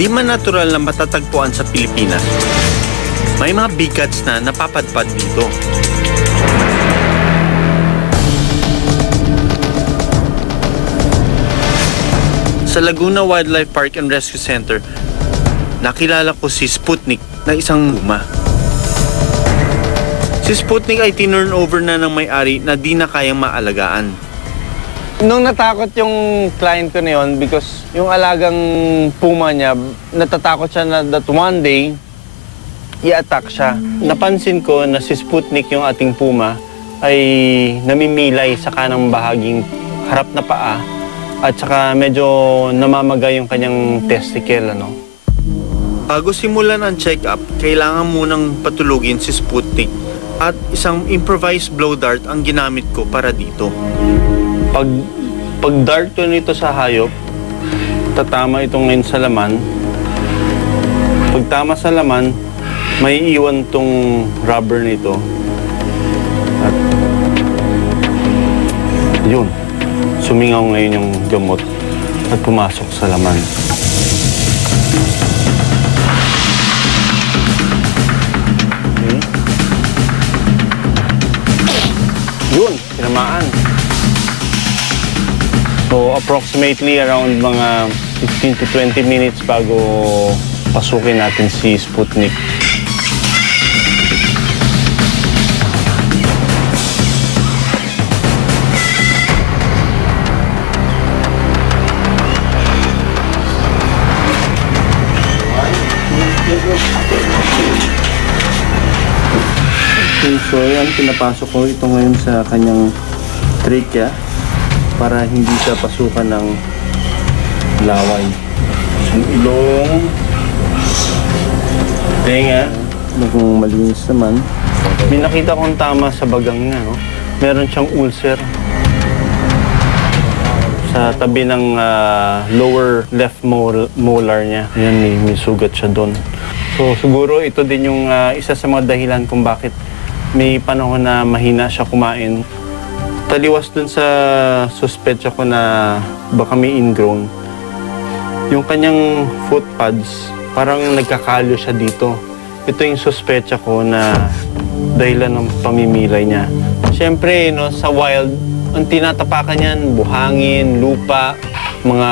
Hindi man natural na matatagpuan sa Pilipinas, may mga big cats na napapadpad dito. Sa Laguna Wildlife Park and Rescue Center, nakilala ko si Sputnik na isang puma. Si Sputnik ay tinurn over na ng may-ari na di na kayang maalagaan. Nung natakot yung client ko na yun, because yung alagang puma niya, natatakot siya na that one day, i-attack siya. Napansin ko na si Sputnik, yung ating puma, ay namimilay sa kanang bahaging harap na paa at saka medyo namamagay yung kanyang testicle, ano. Bago simulan ang check-up, kailangan munang patulugin si Sputnik at isang improvised blow dart ang ginamit ko para dito. Pag dart ko nito sa hayop, tatama ito ngayon sa laman. Pag tama sa laman, may iwan tong rubber nito. At yun, sumingaw ngayon yung gamot at pumasok sa laman. Okay. Yun, tinamaan. So, approximately around mga 15 to 20 minutes bago pasukin natin si Sputnik. Okay, so yan, pinapasok ko ito ngayon sa kanyang trachea para hindi siya pasukan ng laway. Yung ilong, tenga, kung malinis naman. May nakita kong tama sa bagang niya, no? Meron siyang ulcer sa tabi ng lower left molar niya. Ayan, may sugat siya doon. So siguro ito din yung isa sa mga dahilan kung bakit may panahon na mahina siya kumain. Taliwas dun sa suspetsa ko na baka may ingrown. Yung kanyang foot pads, parang nagkakalyo siya dito. Ito yung suspetsa ko na dahilan ng pamimilay niya. Siyempre, no, sa wild, ang tinatapakan niyan, buhangin, lupa, mga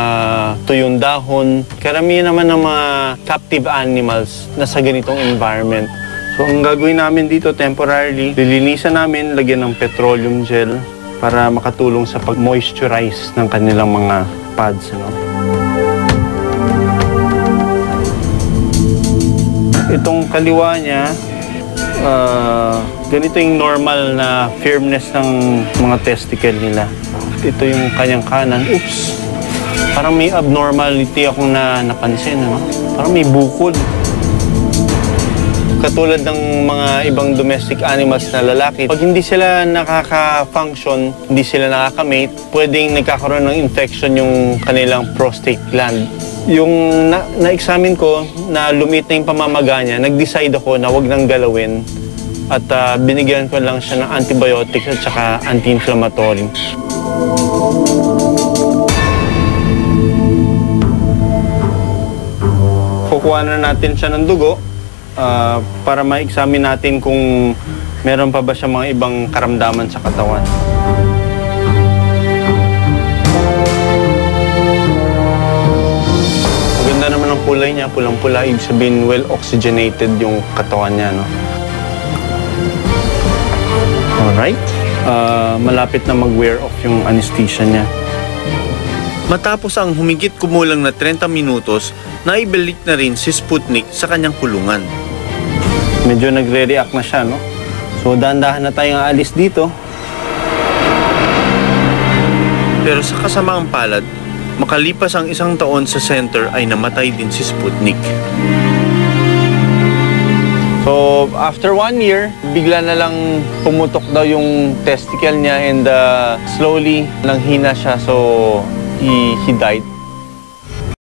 tuyong dahon. Karamihan naman ng mga captive animals na sa ganitong environment. So, ang gagawin namin dito temporarily, lilinisan namin, lagyan ng petroleum gel para makatulong sa pag-moisturize ng kanilang mga pads. No? Itong kaliwa niya, ganito yung normal na firmness ng mga testicle nila. Ito yung kanyang kanan. Oops! Parang may abnormality akong napansin. No? Parang may bukol. Katulad ng mga ibang domestic animals na lalaki, pag hindi sila nakaka-function, hindi sila nakaka-mate, pwedeng nagkakaroon ng infection yung kanilang prostate gland. Yung na-examine ko na lumit na yung pamamaga niya, nag-decide ako na wag nang galawin at binigyan ko lang siya ng antibiotics at saka anti-inflammatory. Kukuha na natin siya ng dugo para ma-examine natin kung meron pa ba siya mga ibang karamdaman sa katawan. Maganda naman ang kulay niya, pulang-pula, ibig sabihin well oxygenated yung katawan niya, no? Alright, malapit na mag-wear off yung anesthesia niya. Matapos ang humigit kumulang na 30 minutos, naibalik na rin si Sputnik sa kanyang kulungan. Medyo nagre-react na siya, no? So, dahan-dahan na tayong aalis dito. Pero sa kasamaang palad, makalipas ang 1 taon sa center ay namatay din si Sputnik. So, after 1 year, bigla na lang pumutok daw yung testicle niya and slowly nanghina siya. So, he died.